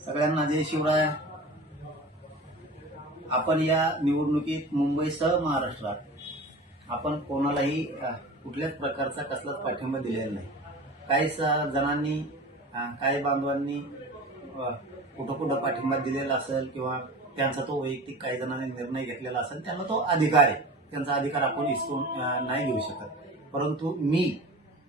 सगळ्यांना जय शिवराय। आपण या निवडणुकीत मुंबईसह महाराष्ट्रात आपण कोणालाही कुठल्याच प्रकारचा कसलाच पाठिंबा दिलेला नाही। काही जणांनी काही बांधवांनी कुठं कुठं पाठिंबा दिलेला असेल किंवा त्यांचा तो वैयक्तिक काही जणांनी निर्णय घेतलेला असेल, त्यांना तो अधिकार आहे, त्यांचा अधिकार आपण हिसकून नाही घेऊ शकत। परंतु मी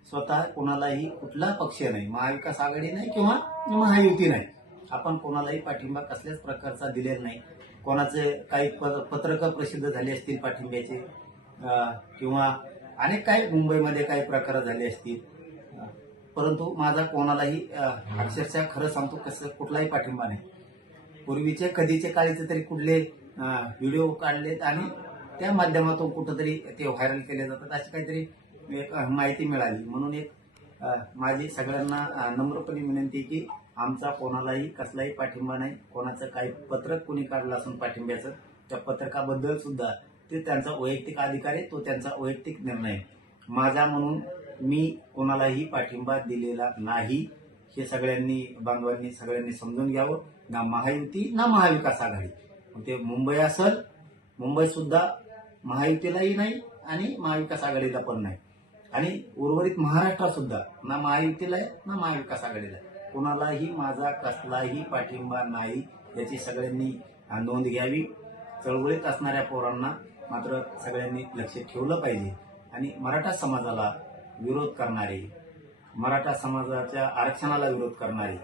स्वतः कोणालाही कुठला पक्ष नाही, महाविकास आघाडी नाही किंवा महायुती नाही, आपण कोणालाही पाठिंबा कसल्याच प्रकारचा दिलेला नाही। कोणाचे काही पत्रक प्रसिद्ध झाले असतील पाठिंब्याचे किंवा अनेक काही मुंबईमध्ये काही प्रकार झाले असतील, परंतु माझा कोणालाही अक्षरशः खरं सांगतो कसं कुठलाही पाठिंबा नाही। पूर्वीचे कधीचे काळीचे तरी कुठले व्हिडिओ काढलेत आणि त्या माध्यमातून कुठंतरी ते व्हायरल केले जातात, अशी काहीतरी एक माहिती मिळाली। म्हणून एक माझी सगळ्यांना नम्रपणे विनंती की आमचा कोणालाही कसलाही पाठिंबा नाही। कोणाचं काही पत्रक कोणी काढलं असून पाठिंब्याचं, त्या पत्रकाबद्दल सुद्धा ते त्यांचा वैयक्तिक अधिकार आहे, तो त्यांचा वैयक्तिक निर्णय आहे। माझा म्हणून मी कोणालाही पाठिंबा दिलेला नाही, हे सगळ्यांनी बांधवांनी सगळ्यांनी समजून घ्यावं। ना महायुती ना महाविकास आघाडी, ते मुंबई असेल, मुंबई सुद्धा महायुतीलाही नाही आणि महाविकास आघाडीला पण नाही, आणि उर्वरित महाराष्ट्रात सुद्धा ना महायुतीला आहे ना महाविकास आघाडीला आहे। कोणालाही माझा कसलाही पाठिंबा नाही, याची सगळ्यांनी नोंद घ्यावी। चळवळीत असणाऱ्या पोरांना मात्र सगळ्यांनी लक्ष ठेवलं पाहिजे, आणि मराठा समाजाला विरोध करणारे, मराठा समाजाच्या आरक्षणाला विरोध करणारे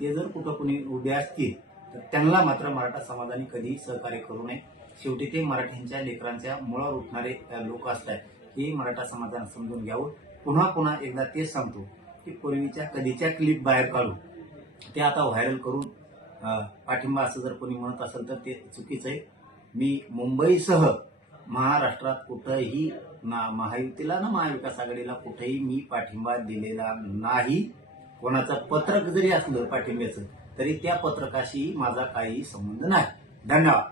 ते जर कुठं कुणी उभे असतील तर त्यांना मात्र मराठा समाजाने कधीही सहकार्य करू नये। शेवटी ते मराठ्यांच्या लेकरांच्या मुळावर उठणारे लोक असतात, हे मराठा समाजाने समजून घ्यावं। पुन्हा पुन्हा एकदा तेच सांगतो की पूर्वीच्या कधीच्या क्लिप बाहेर काढून ते आता व्हायरल करून पाठिंबा असं जर कोणी म्हणत असेल तर ते चुकीचं आहे। मी मुंबईसह महाराष्ट्रात कुठंही ना महायुतीला ना महाविकास आघाडीला कुठेही मी पाठिंबा दिलेला नाही। कोणाचं पत्रक जरी असलं पाठिंब्याचं तरी त्या पत्रकाशी माझा काही संबंध नाही। धन्यवाद।